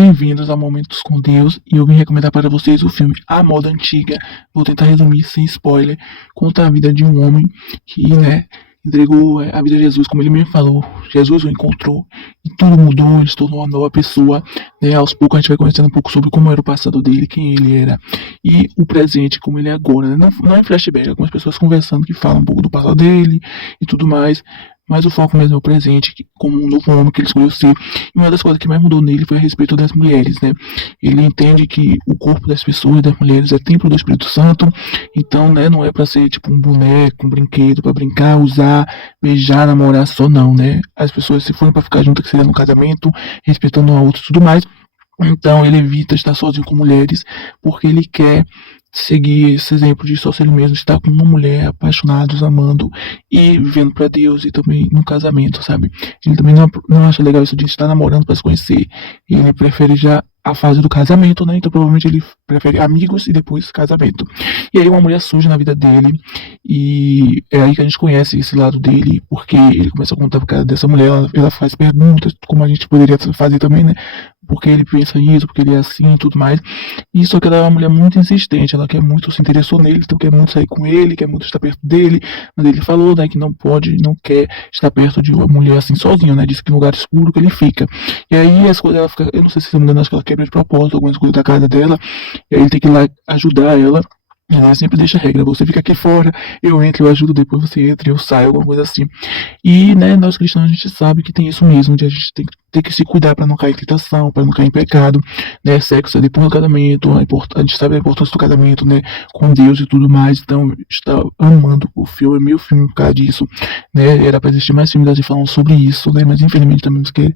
Bem-vindos a Momentos com Deus e eu vim recomendar para vocês o filme A Moda Antiga. Vou tentar resumir sem spoiler. Conta a vida de um homem que, entregou a vida a Jesus, como ele mesmo falou. Jesus o encontrou e tudo mudou, ele se tornou uma nova pessoa. Aos poucos a gente vai conhecendo um pouco sobre como era o passado dele, quem ele era e o presente, como ele é agora. Não é flashback, algumas pessoas conversando que falam um pouco do passado dele e tudo mais. Mas o foco mesmo é o presente, como um novo homem que ele escolheu ser. E uma das coisas que mais mudou nele foi a respeito das mulheres, né? Ele entende que o corpo das pessoas, das mulheres, é templo do Espírito Santo. Então, não é pra ser tipo um boneco, um brinquedo pra brincar, usar, beijar, namorar só, não, né? As pessoas, se forem pra ficar juntas, que seria no casamento, respeitando um ao outro e tudo mais. Então ele evita estar sozinho com mulheres, porque ele quer seguir esse exemplo de só ser ele mesmo, estar com uma mulher, apaixonados, amando e vivendo para Deus e também no casamento, sabe? Ele também não acha legal isso de estar namorando para se conhecer. Ele prefere já a fase do casamento, né? Então provavelmente ele prefere amigos e depois casamento. E aí uma mulher surge na vida dele e é aí que a gente conhece esse lado dele, porque ele começa a contar por causa dessa mulher, ela faz perguntas, como a gente poderia fazer também, né? Porque ele pensa isso, porque ele é assim e tudo mais. E só que ela é uma mulher muito insistente, ela quer muito, se interessou nele, então quer muito sair com ele, quer muito estar perto dele. Mas ele falou, né, que não pode, não quer estar perto de uma mulher assim sozinho, né? Disse que no lugar escuro que ele fica. E aí as coisas, ela fica, eu não sei se me engano, acho que ela quebra de propósito algumas coisas da casa dela. E aí ele tem que ir lá ajudar ela. Ela sempre deixa a regra, você fica aqui fora, eu entro, eu ajudo, depois você entra, eu saio, alguma coisa assim. E, nós cristãos a gente sabe que tem isso mesmo, de a gente tem que se cuidar para não cair em tentação, para não cair em pecado, né? Sexo é depois do casamento, a gente sabe a importância do casamento, né? Com Deus e tudo mais, então está amando o filme, é meu filme por causa disso, né? Era para existir mais filmes assim falando sobre isso, né? Mas infelizmente também que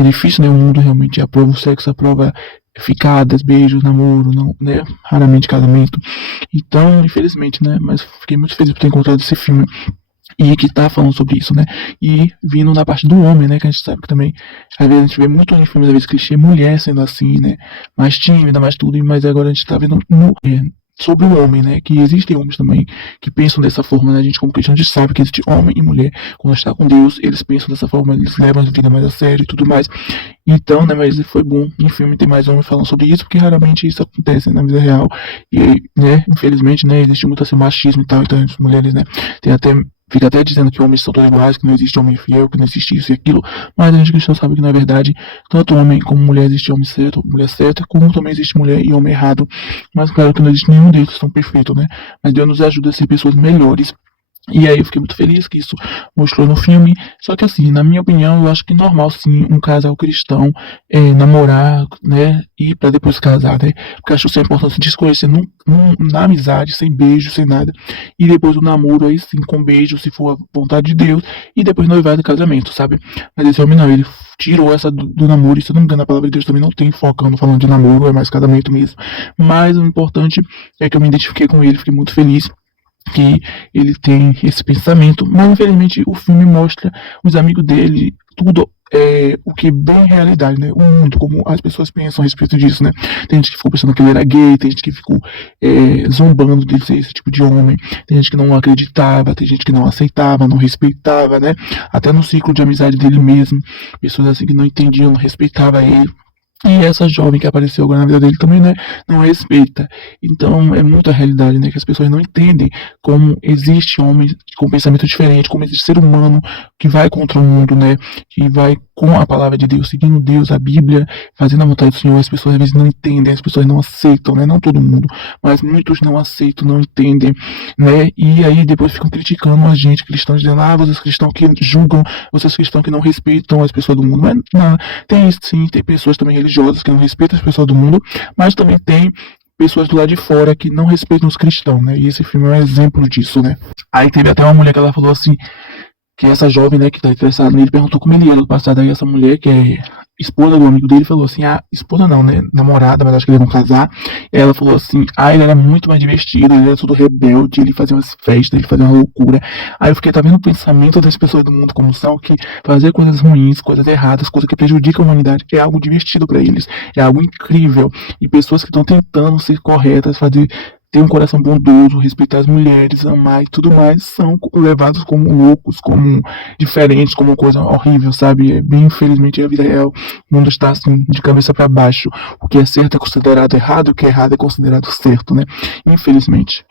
é difícil, né? O mundo realmente aprova o sexo, aprova ficadas, beijos, namoro, não, né? Raramente casamento. Então, infelizmente, né? Mas fiquei muito feliz por ter encontrado esse filme e que tá falando sobre isso, né? E vindo na parte do homem, né? Que a gente sabe que também, às vezes a gente vê muito em filmes, às vezes clichê, mulher sendo assim, né? Mais tímida, mais tudo, mas agora a gente tá vendo sobre o homem, né? Que existem homens também que pensam dessa forma, né? A gente, como cristão, a gente sabe que existe homem e mulher. Quando está com Deus, eles pensam dessa forma, eles levam a vida mais a sério e tudo mais. Então, né? Mas foi bom em filme ter mais homens falando sobre isso, porque raramente isso acontece na vida real. E, né? Infelizmente, né? Existe muito assim machismo e tal, então as mulheres, né? Tem até fica até dizendo que homens são todos iguais, que não existe homem fiel, que não existe isso e aquilo, mas a gente cristão sabe que não é verdade. Tanto homem como mulher existe homem certo, mulher certa, como também existe mulher e homem errado. Mas claro que não existe nenhum deles que são perfeitos, né? Mas Deus nos ajuda a ser pessoas melhores. E aí eu fiquei muito feliz que isso mostrou no filme. Só que assim, na minha opinião, eu acho que é normal sim um casal cristão namorar, né? E pra depois casar, né? Porque eu acho que isso é importante de se conhecer na amizade, sem beijo, sem nada. E depois o namoro aí sim, com beijo, se for a vontade de Deus. E depois noivado e casamento, sabe? Mas esse homem não, ele tirou essa do namoro. E se eu não me engano, a palavra de Deus também não tem focando falando de namoro, é mais casamento mesmo. Mas o importante é que eu me identifiquei com ele, fiquei muito feliz que ele tem esse pensamento, mas infelizmente o filme mostra os amigos dele, tudo o que é bem realidade, né? O mundo, como as pessoas pensam a respeito disso, né? Tem gente que ficou pensando que ele era gay, tem gente que ficou zombando de ser esse tipo de homem, tem gente que não acreditava, tem gente que não aceitava, não respeitava, né? Até no ciclo de amizade dele mesmo, pessoas assim que não entendiam, não respeitavam ele. E essa jovem que apareceu agora na vida dele também, né, não respeita. Então é muita realidade, né, que as pessoas não entendem como existe homens com pensamento diferente, como existe ser humano que vai contra o mundo, né, que vai com a palavra de Deus, seguindo Deus, a Bíblia, fazendo a vontade do Senhor. As pessoas às vezes não entendem, as pessoas não aceitam, né, não todo mundo, mas muitos não aceitam, não entendem, né, e aí depois ficam criticando a gente, cristãos, dizendo, vocês cristãos que julgam, vocês cristãos que não respeitam as pessoas do mundo. Mas não, tem sim, tem pessoas também religiosas que não respeitam as pessoas do mundo, mas também tem pessoas do lado de fora que não respeitam os cristãos, né? E esse filme é um exemplo disso, né? Aí teve até uma mulher que ela falou assim, que essa jovem, né, que tá interessada nele, perguntou como ele era no passado. Aí essa mulher, que é esposa do amigo dele, falou assim, esposa não, né, namorada, mas acho que eles vão casar. E ela falou assim, ele era muito mais divertido, ele era todo rebelde, ele fazia umas festas, ele fazia uma loucura. Aí eu fiquei, tá vendo o pensamento das pessoas do mundo como são, que fazer coisas ruins, coisas erradas, coisas que prejudicam a humanidade, é algo divertido pra eles, é algo incrível. E pessoas que estão tentando ser corretas, fazer ter um coração bondoso, respeitar as mulheres, amar e tudo mais, são levados como loucos, como diferentes, como coisa horrível, sabe? Bem, infelizmente, a vida real, o mundo está assim, de cabeça para baixo. O que é certo é considerado errado, o que é errado é considerado certo, né? Infelizmente.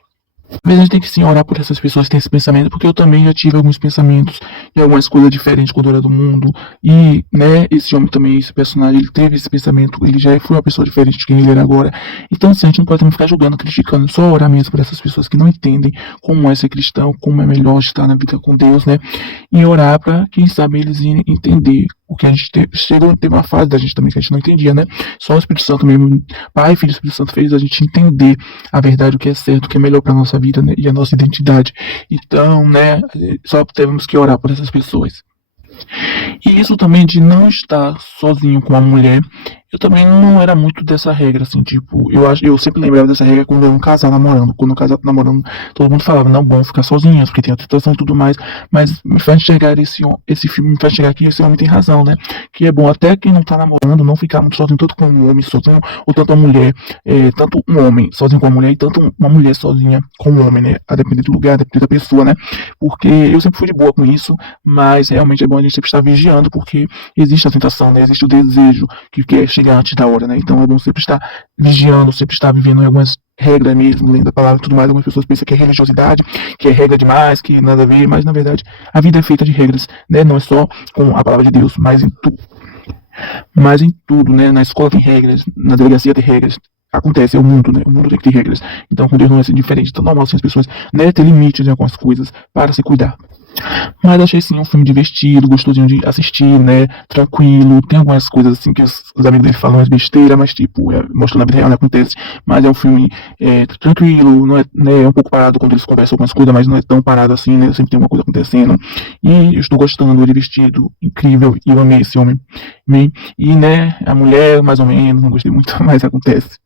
Mas a gente tem que sim orar por essas pessoas que têm esse pensamento, porque eu também já tive alguns pensamentos e algumas coisas diferentes quando eu era do mundo. E, né, esse homem também, esse personagem, ele teve esse pensamento, ele já foi uma pessoa diferente de quem ele era agora. Então, assim, a gente não pode também ficar julgando, criticando, só orar mesmo por essas pessoas que não entendem como é ser cristão, como é melhor estar na vida com Deus, né? E orar para, quem sabe, eles irem entender o que a gente chegou, teve uma fase da gente também que a gente não entendia, né? Só o Espírito Santo mesmo, Pai, Filho e Espírito Santo fez a gente entender a verdade, o que é certo, o que é melhor para nossa vida, né? E a nossa identidade. Então, né, só temos que orar por essas pessoas. E isso também de não estar sozinho com a mulher, eu também não era muito dessa regra, assim, tipo, eu sempre lembrava dessa regra quando eu um casal namorando. Quando o casal tá namorando, todo mundo falava, não, bom ficar sozinhos, porque tem a tentação e tudo mais, mas me faz enxergar esse filme, me faz enxergar que esse homem tem razão, né? Que é bom até quem não tá namorando não ficar muito sozinho, tanto com um homem sozinho, ou tanto a mulher, tanto um homem sozinho com a mulher, e tanto uma mulher sozinha com um homem, né? A depender do lugar, a depender da pessoa, né? Porque eu sempre fui de boa com isso, mas realmente é bom a gente sempre estar vigiando, porque existe a tentação, né? Existe o desejo que quer chegar antes da hora, né? Então é bom sempre estar vigiando, sempre estar vivendo em algumas regras mesmo, lendo a palavra e tudo mais. Algumas pessoas pensam que é religiosidade, que é regra demais, que nada a ver, mas na verdade a vida é feita de regras, né? Não é só com a palavra de Deus, mas em tudo, né? Na escola tem regras, na delegacia tem regras. Acontece, é o mundo, né? O mundo tem que ter regras. Então com Deus não é assim diferente. Então normal assim as pessoas, né, ter limites em algumas coisas para se cuidar. Mas achei sim um filme divertido, gostosinho de assistir, né? Tranquilo. Tem algumas coisas assim que os amigos dele falam as besteiras, mas tipo, mostrando a vida real, não acontece. Mas é um filme tranquilo, não é, né, é um pouco parado quando eles conversam algumas coisas, mas não é tão parado assim, né? Sempre tem uma coisa acontecendo. E eu estou gostando, ele vestido, incrível, e eu amei esse homem. Amei. E, né, a mulher, mais ou menos, não gostei muito, mas acontece.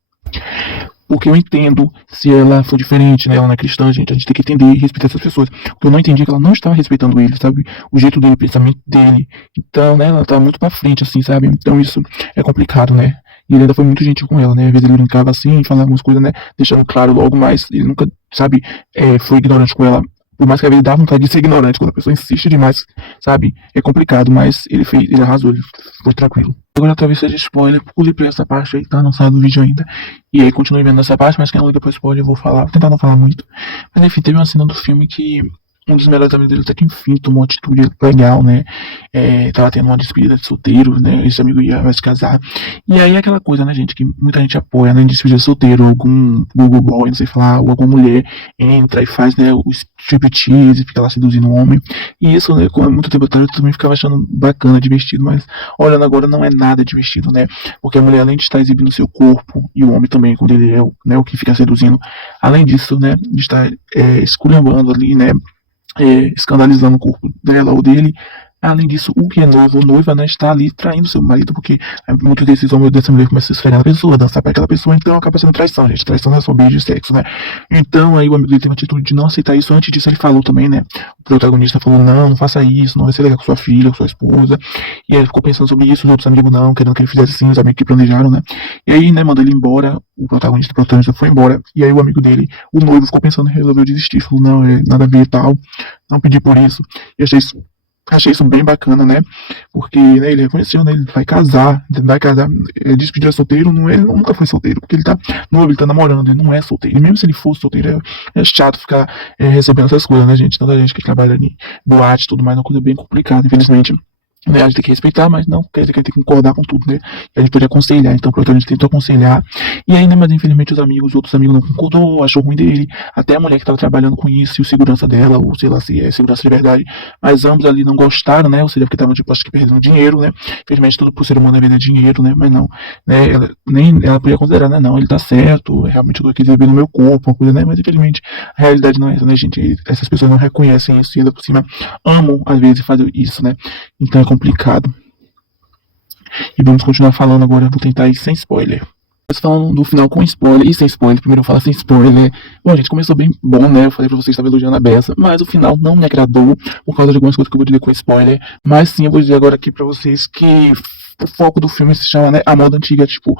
Porque eu entendo se ela for diferente, né? Ela não é cristã, gente. A gente tem que entender e respeitar essas pessoas. O que eu não entendi é que ela não estava respeitando ele, sabe? O jeito dele, o pensamento dele. Então, né? Ela tá muito pra frente, assim, sabe? Então isso é complicado, né? E ele ainda foi muito gentil com ela, né? Às vezes ele brincava assim, falava algumas coisas, né? Deixando claro logo, mas ele nunca, sabe? Foi ignorante com ela. Por mais que a vezes dá vontade de ser ignorante quando a pessoa insiste demais, sabe? É complicado, mas ele arrasou, ele foi tranquilo. Agora talvez seja spoiler, pule pra essa parte aí, tá? Não saiu do vídeo ainda. E aí continue vendo essa parte, mas quem não liga pra spoiler eu vou falar, vou tentar não falar muito. Mas enfim, teve uma cena do filme que um dos melhores amigos dele até que enfim tomou uma atitude legal, né? Tava tendo uma despedida de solteiro, né? Esse amigo vai se casar. E aí aquela coisa, né, gente, que muita gente apoia, né? Despedida de solteiro, algum Google Boy, não sei falar, ou alguma mulher entra e faz, né, o striptease, fica lá seduzindo um homem. E isso, né, com muito tempo atrás eu também ficava achando bacana, divertido, mas olhando agora não é nada divertido, né? Porque a mulher, além de estar exibindo seu corpo, e o homem também, quando ele é né, o que fica seduzindo, além disso, né, de estar esculhambando ali, né? Escandalizando o corpo dela ou dele. Além disso, o que é noivo ou noiva, né, está ali traindo seu marido, porque muitos desses homens dessa mulher começam a se esfregar na pessoa, dançar para aquela pessoa, então acaba sendo traição, gente. Traição não é só beijo e sexo, né? Então aí o amigo dele teve uma atitude de não aceitar isso. Antes disso, ele falou também, né? O protagonista falou: não, não faça isso, não vai ser legal com sua filha, com sua esposa. E aí ele ficou pensando sobre isso, os outros amigos não, querendo que ele fizesse assim, os amigos que planejaram, né? E aí, né, mandou ele embora, o protagonista foi embora, e aí o amigo dele, o noivo, ficou pensando e resolveu desistir, falou: não, nada a ver e tal, não pedi por isso. E achei isso bem bacana, né? Porque né, ele reconheceu, né? Ele vai casar, despedir solteiro, não é, ele nunca foi solteiro, porque ele tá noivo, ele tá namorando, ele não é solteiro. E mesmo se ele fosse solteiro, é chato ficar recebendo essas coisas, né, gente? Tanta gente que trabalha em boate e tudo mais, é uma coisa bem complicada, infelizmente. Né, a gente tem que respeitar, mas não quer dizer que a gente tem que concordar com tudo, né? E a gente pode aconselhar, então o gente tentou aconselhar. E aí, né, mas infelizmente os outros amigos não concordou, achou ruim dele. Até a mulher que estava trabalhando com isso, e o segurança dela, ou sei lá se é segurança de verdade. Mas ambos ali não gostaram, né? Ou seja, porque estavam, tipo, acho que perdendo dinheiro, né? Infelizmente tudo por ser humano é vida é dinheiro, né? Mas não, né? Ela podia considerar, né? Não, ele tá certo, realmente eu tô aqui exibir no meu corpo, uma coisa, né? Mas infelizmente a realidade não é essa, né, gente? Essas pessoas não reconhecem isso e ainda por cima amam, às vezes, fazer isso, né? Então é complicado. E vamos continuar falando agora, vou tentar ir sem spoiler. Mas falando do final com spoiler e sem spoiler, primeiro eu falo sem spoiler. Bom, gente, começou bem bom, né? Eu falei pra vocês que estava elogiando a beça, mas o final não me agradou por causa de algumas coisas que eu vou dizer com spoiler. Mas sim, eu vou dizer agora aqui pra vocês que o foco do filme se chama, né, a moda antiga, tipo,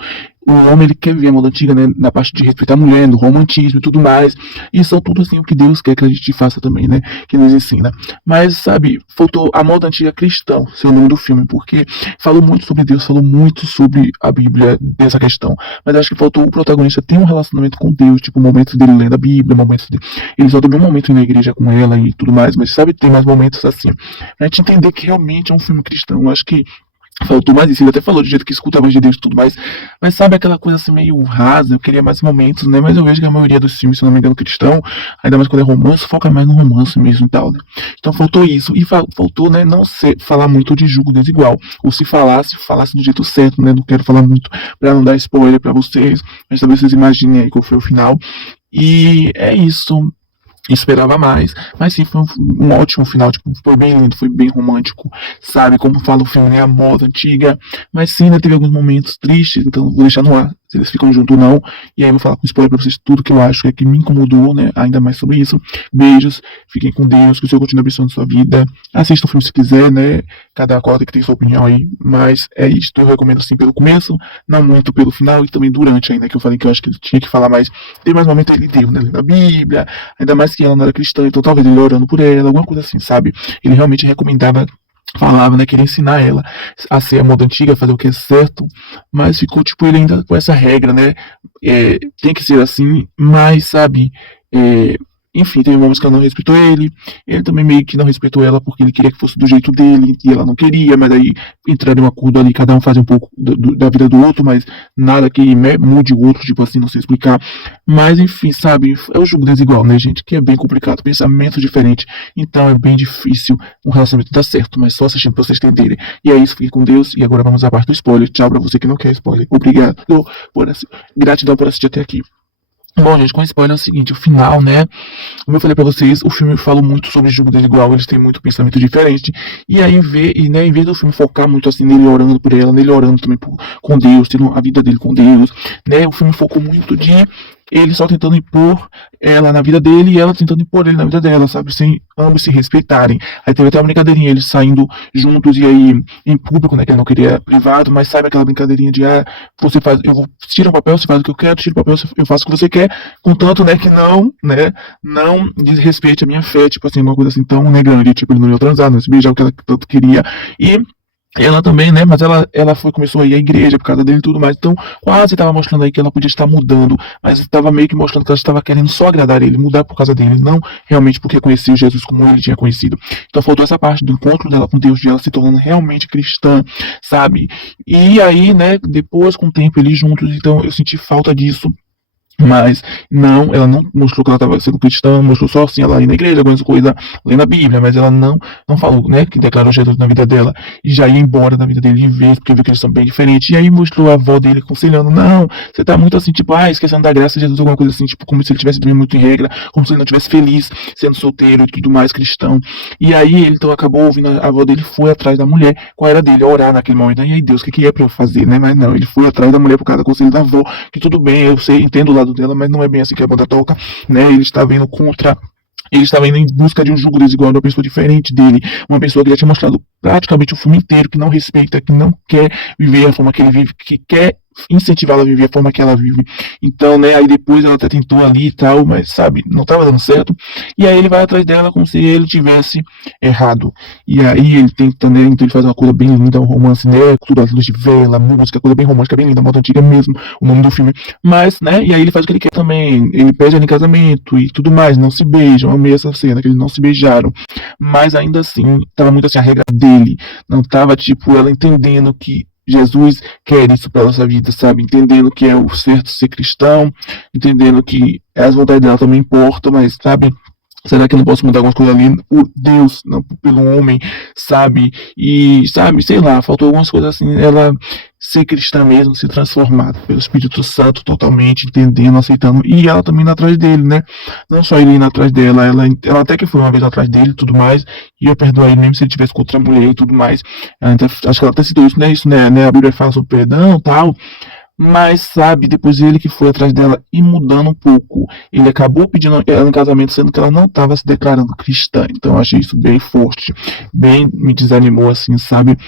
o homem ele quer viver a moda antiga, né, na parte de respeitar a mulher, do romantismo e tudo mais, e são tudo assim o que Deus quer que a gente faça também, né, que nos ensina. Mas, sabe, faltou a moda antiga cristã, seu nome do filme, porque falou muito sobre Deus, falou muito sobre a Bíblia, dessa questão, mas acho que faltou o protagonista ter um relacionamento com Deus, tipo, momentos dele lendo a Bíblia, momentos dele, ele só teve um momento na igreja com ela e tudo mais, mas sabe, tem mais momentos assim, a gente entender que realmente é um filme cristão. Eu acho que faltou mais isso. Ele até falou de jeito que escuta a voz de Deus e tudo mais. Mas sabe aquela coisa assim meio rasa? Eu queria mais momentos, né? Mas eu vejo que a maioria dos filmes, se eu não me engano, cristão, ainda mais quando é romance, foca mais no romance mesmo e tal, né? Então faltou isso. E faltou, né, não falar muito de julgo desigual. Ou se falasse do jeito certo, né? Não quero falar muito pra não dar spoiler pra vocês. Mas talvez vocês imaginem aí qual foi o final. E é isso. Esperava mais, mas sim, foi um ótimo final, tipo, foi bem lindo, foi bem romântico, sabe, como fala o filme, né, a moda antiga, mas sim, né, teve alguns momentos tristes, então vou deixar no ar, se eles ficam juntos ou não, e aí eu vou falar com spoiler pra vocês tudo que eu acho que me incomodou, né, ainda mais sobre isso. Beijos, fiquem com Deus, que o Senhor continue abençoando sua vida, assista o filme se quiser, né, cada qual tem que ter sua opinião aí, mas é isso, eu recomendo sim pelo começo, não muito pelo final e também durante ainda, que eu falei que eu acho que ele tinha que falar mais, tem mais momento ele deu, né, lendo a Bíblia, ainda mais que ela não era cristã, então talvez ele orando por ela, alguma coisa assim, sabe? Ele realmente recomendava, falava, né, queria ensinar ela a ser a moda antiga, a fazer o que é certo, mas ficou, tipo, ele ainda com essa regra, né, tem que ser assim, mas, sabe, enfim, teve momentos que ela não respeitou ele também meio que não respeitou ela porque ele queria que fosse do jeito dele e ela não queria, mas aí entraram em um acordo ali, cada um fazia um pouco da vida do outro, mas nada que mude o outro, tipo assim, não sei explicar. Mas enfim, sabe, é o jogo desigual, né, gente, que é bem complicado, pensamento diferente, então é bem difícil um relacionamento dar certo, mas só assistindo pra vocês entenderem. E é isso, fiquem com Deus, e agora vamos à parte do spoiler. Tchau pra você que não quer spoiler. Obrigado, gratidão por assistir até aqui. Bom, gente, com spoiler é o seguinte, o final, né? Como eu falei pra vocês, o filme fala muito sobre jogo desigual, eles têm muito pensamento diferente. E aí, em vez do filme focar muito assim nele orando por ela, nele orando também com Deus, tendo a vida dele com Deus, né? O filme focou muito de ele só tentando impor ela na vida dele e ela tentando impor ele na vida dela, sabe? Sem ambos se respeitarem. Aí teve até uma brincadeirinha, eles saindo juntos e aí em público, né? Que ele não queria privado, mas sabe aquela brincadeirinha de você faz, eu vou tira o papel, você faz o que eu quero, tira o papel, eu faço o que você quer, contanto, né, que não desrespeite a minha fé, tipo assim, uma coisa assim tão, né, grande, tipo, ele não ia transar, não ia se beijar o que ela tanto queria. E ela também, né, mas ela começou a ir à igreja por causa dele e tudo mais, então quase estava mostrando aí que ela podia estar mudando, mas estava meio que mostrando que ela estava querendo só agradar ele, mudar por causa dele, não realmente porque conhecia Jesus como ele tinha conhecido. Então faltou essa parte do encontro dela com Deus, de ela se tornando realmente cristã, sabe? E aí, né, depois com o tempo eles juntos, então eu senti falta disso. Mas não, ela não mostrou que ela estava sendo cristã, mostrou só assim, ela ia na igreja, algumas coisas, lendo a Bíblia, mas ela não falou, né, que declarou Jesus na vida dela e já ia embora da vida dele de vez, porque viu que eles são bem diferentes. E aí mostrou a avó dele aconselhando, não, você tá muito assim, tipo, esquecendo da graça de Jesus, alguma coisa assim, tipo, como se ele tivesse vivendo muito em regra, como se ele não tivesse feliz sendo solteiro e tudo mais, cristão. E aí ele então acabou ouvindo, a avó dele foi atrás da mulher, qual era dele, orar naquele momento, e aí Deus, o que é pra eu fazer, né, mas não, ele foi atrás da mulher por causa do conselho da avó, que tudo bem, eu sei, entendo o lado dela, mas não é bem assim que a banda toca, né? Ele estava indo em busca de um jogo desigual de uma pessoa diferente dele, uma pessoa que já tinha mostrado praticamente o filme inteiro, que não respeita, que não quer viver a forma que ele vive, que quer incentivá-la a viver a forma que ela vive. Então, né, aí depois ela até tentou ali e tal, mas sabe, não estava dando certo. E aí ele vai atrás dela como se ele tivesse errado. E aí ele tenta, né, então ele faz uma coisa bem linda, um romance, né, tudo as luz de vela, música, coisa bem romântica, bem linda, moda antiga mesmo, o nome do filme. Mas, né, e aí ele faz o que ele quer também, ele pede ela em casamento e tudo mais, não se beijam, amei essa cena, que eles não se beijaram. Mas ainda assim, tava muito assim a regra dele, não tava tipo ela entendendo que Jesus quer isso para nossa vida, sabe? Entendendo que é o certo ser cristão, entendendo que as vontades dela também importam, mas, sabe? Será que eu não posso mudar algumas coisas ali por Deus, não pelo homem, sabe? E, sabe, sei lá, faltou algumas coisas assim, ela ser cristã mesmo, se transformar pelo Espírito Santo totalmente, entendendo, aceitando, e ela também indo atrás dele, né? Não só ele indo atrás dela, ela até que foi uma vez atrás dele e tudo mais, e eu perdoo ele mesmo se ele tivesse com outra mulher e tudo mais. Acho que ela até citou isso, né? A Bíblia fala sobre perdão e tal. Mas, sabe, depois ele que foi atrás dela e mudando um pouco. Ele acabou pedindo ela em casamento, sendo que ela não estava se declarando cristã. Então eu achei isso bem forte. Bem me desanimou, assim, sabe?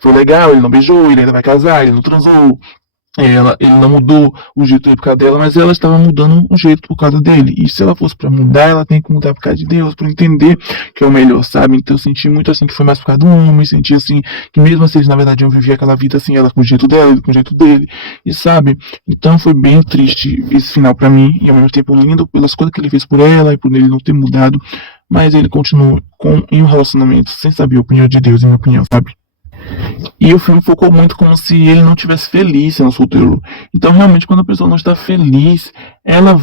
foi legal, ele não beijou, ele ainda vai casar, ele não transou. Ele não mudou o jeito dele por causa dela, mas ela estava mudando o jeito por causa dele. E se ela fosse para mudar, ela tem que mudar por causa de Deus, para entender que é o melhor, sabe? Então eu senti muito assim que foi mais por causa do homem, senti assim que mesmo assim eles na verdade iam viver aquela vida assim, ela com o jeito dela, ele com o jeito dele, e sabe? Então foi bem triste esse final para mim, e ao mesmo tempo lindo pelas coisas que ele fez por ela e por ele não ter mudado, mas ele continuou em um relacionamento sem saber a opinião de Deus, em minha opinião, sabe? E o filme focou muito como se ele não tivesse feliz sendo solteiro. Então, realmente, quando a pessoa não está feliz, ela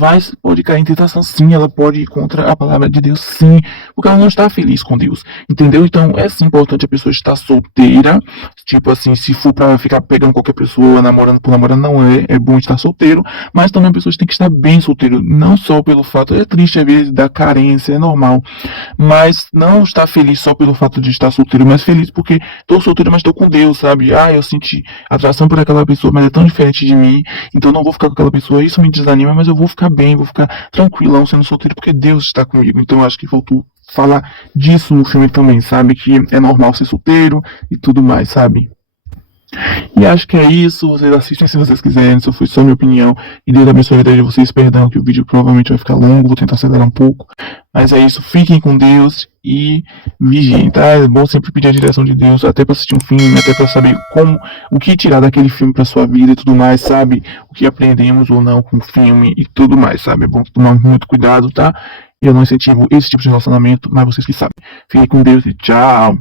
pode cair em tentação, sim. Ela pode ir contra a palavra de Deus, sim. Porque ela não está feliz com Deus. Entendeu? Então, é sim importante a pessoa estar solteira. Tipo assim, se for pra ficar pegando qualquer pessoa, namorando por namorando, não é. É bom estar solteiro. Mas também a pessoa tem que estar bem solteiro. Não só pelo fato, é triste às vezes, da carência, é normal. Mas não estar feliz só pelo fato de estar solteiro, mas feliz porque tô solteiro, mas tô com Deus, sabe? Ah, eu senti atração por aquela pessoa, mas é tão diferente de mim, então não vou ficar com aquela pessoa. Isso me desanima, mas eu vou ficar bem, vou ficar tranquilão sendo solteiro porque Deus está comigo. Então eu acho que faltou falar disso no filme também, sabe? Que é normal ser solteiro e tudo mais, sabe? E acho que é isso. Vocês assistem se vocês quiserem. Isso foi só minha opinião. E Deus abençoe a vida de vocês. Perdão que o vídeo provavelmente vai ficar longo. Vou tentar acelerar um pouco. Mas é isso. Fiquem com Deus e vigiem, tá? É bom sempre pedir a direção de Deus, até pra assistir um filme, até pra saber o que tirar daquele filme pra sua vida e tudo mais, sabe? O que aprendemos ou não com o filme e tudo mais, sabe? É bom tomar muito cuidado, tá? Eu não incentivo esse tipo de relacionamento, mas vocês que sabem. Fiquem com Deus e tchau!